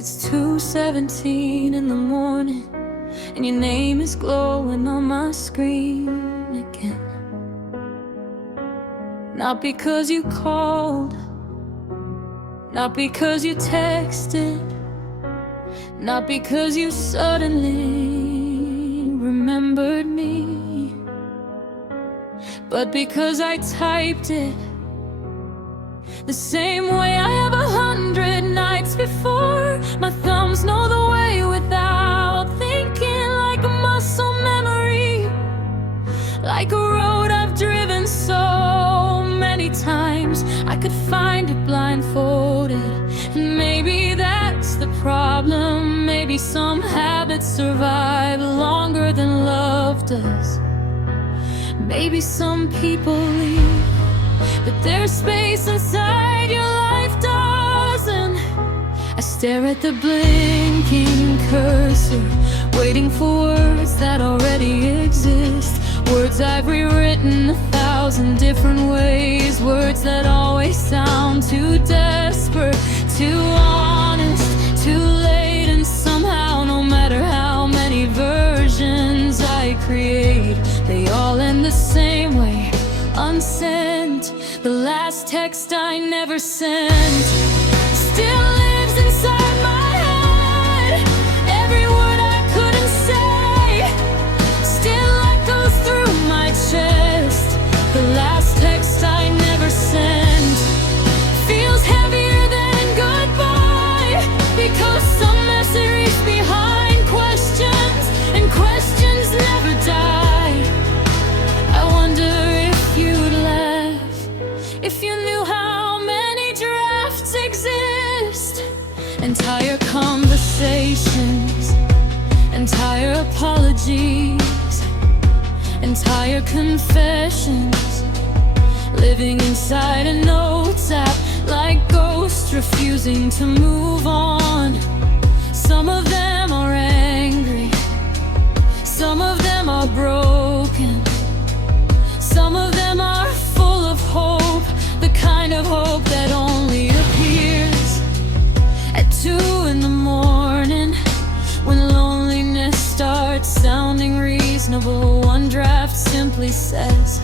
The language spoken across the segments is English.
It's 2:17 in the morning, and your name is glowing on my screen again. Not because you called, not because you texted, not because you suddenly remembered me, but because I typed it the same way I have 100 nights before. My thumbs know the way without thinking, like a muscle memory, like a road I've driven so many times I could find it blindfolded. And maybe that's the problem. Maybe some habits survive longer than love does. Maybe some people leave, but there's space inside your life doesn't. I stare at the blinking cursor, waiting for words that already exist. Words I've rewritten 1,000 different ways. Words that always sound too desperate, too honest, too late. And somehow, no matter how many versions I create, they all end the same way, unsent. The last text I never sent still lives inside my head. Every word I couldn't say still echoes through my chest. The last text I never sent feels heavier than goodbye, because some message leaves behind questions, and questions never die. I wonder if you'd laugh if you knew how many drafts exist. Entire conversations, entire apologies, entire confessions, living inside a notes app, like ghosts refusing to move on. Some of them are angry, some of them are broken, some of them are full of hope, the kind of hope that only appears at 2 in the morning, when loneliness starts sounding reasonable. One draft simply says,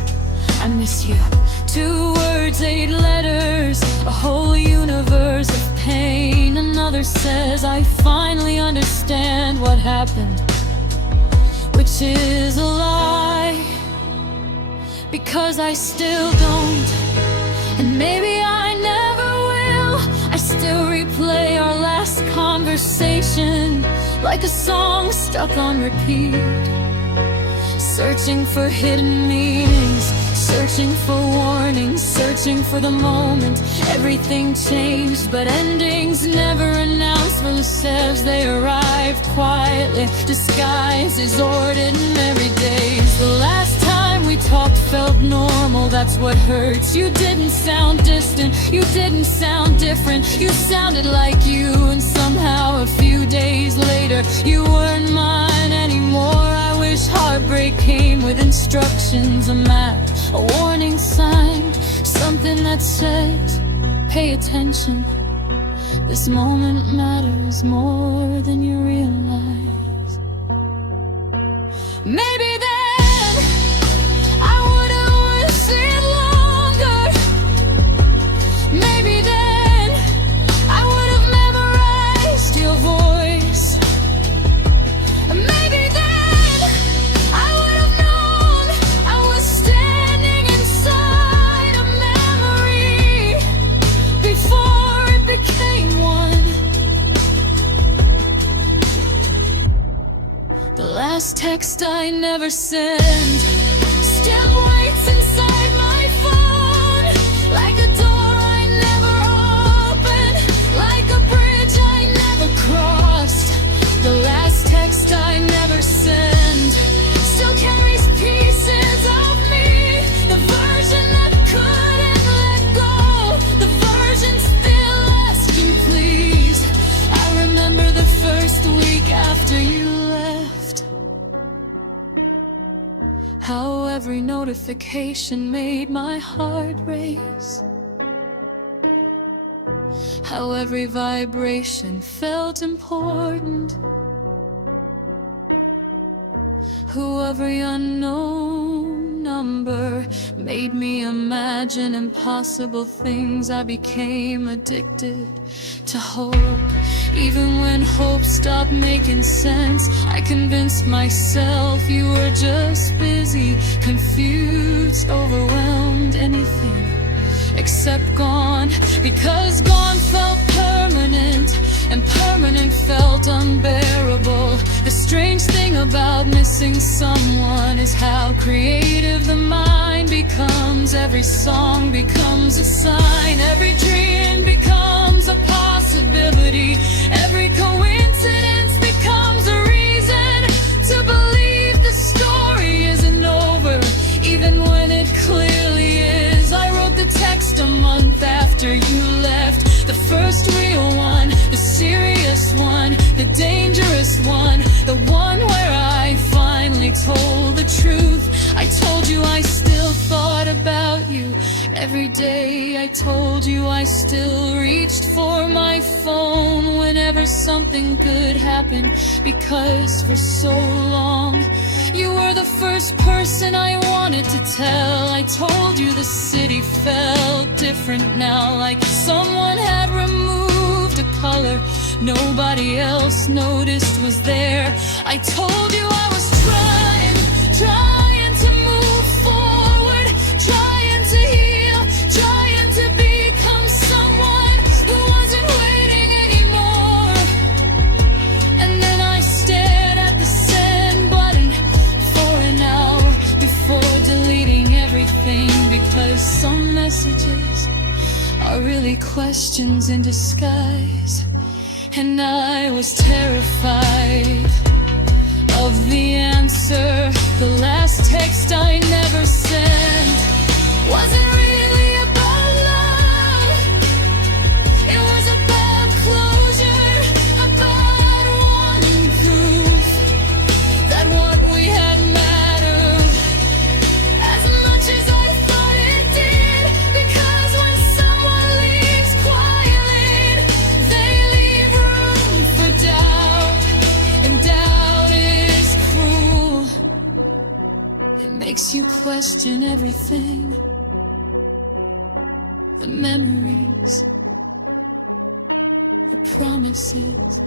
I miss you. 2 words, 8 letters, a whole universe of pain. Another says, I finally understand what happened, which is a lie, because I still don't, and maybe I never will. I still replay our last conversation like a song stuck on repeat, searching for hidden meanings, searching for warnings, searching for the moment everything changed. But endings never announce themselves, they arrive quietly, disguised as ordinary days. The last time we talked felt normal, that's what hurts. You didn't sound distant, you didn't sound different, you sounded like you. And somehow a few days later you weren't mine anymore. I wish heartbreak came with instructions, a map, a warning sign, something that says, pay attention, this moment matters more than you realize. Maybe then I would've listened longer. Maybe then I would've memorized your voice. Maybe then I would've known I was standing inside a memory before it became one. The last text I never sent still waits inside my phone, like a door I never opened, like a bridge I never crossed. The last text I never sent still carries pieces of me, the version that couldn't let go, the version still asking please. I remember the first week after you left, how every notification made my heart race, how every vibration felt important, who every unknown number made me imagine impossible things. I became addicted to hope. Even when hope stopped making sense, I convinced myself you were just busy, confused, overwhelmed, anything except gone. Because gone felt permanent, and permanent felt unbearable. The strange thing about missing someone is how creative the mind becomes. Every song becomes a sign, every dream becomes a possibility, every coincidence becomes a reason to believe the story isn't over, even when it clearly is. I wrote the text a month after you left, the first real one, the serious one, the dangerous one, the one where I finally told the truth. I told you I still thought about you every day. I told you I still reached for my phone whenever something good happened, because for so long you were the first person I wanted to tell. I told you the city felt different now, like someone had removed a color nobody else noticed was there. I told you I was trying to move forward, trying to heal, trying to become someone who wasn't waiting anymore. And then I stared at the send button for an hour before deleting everything, because some messages are really questions in disguise. And I was terrified of the answer. The last text I never sent wasn't really about love, it was about closure, about wanting proof that what we had mattered as much as I thought it did. Because when someone leaves quietly, they leave room for doubt, and doubt is cruel. It makes you question everything, the memories, the promises.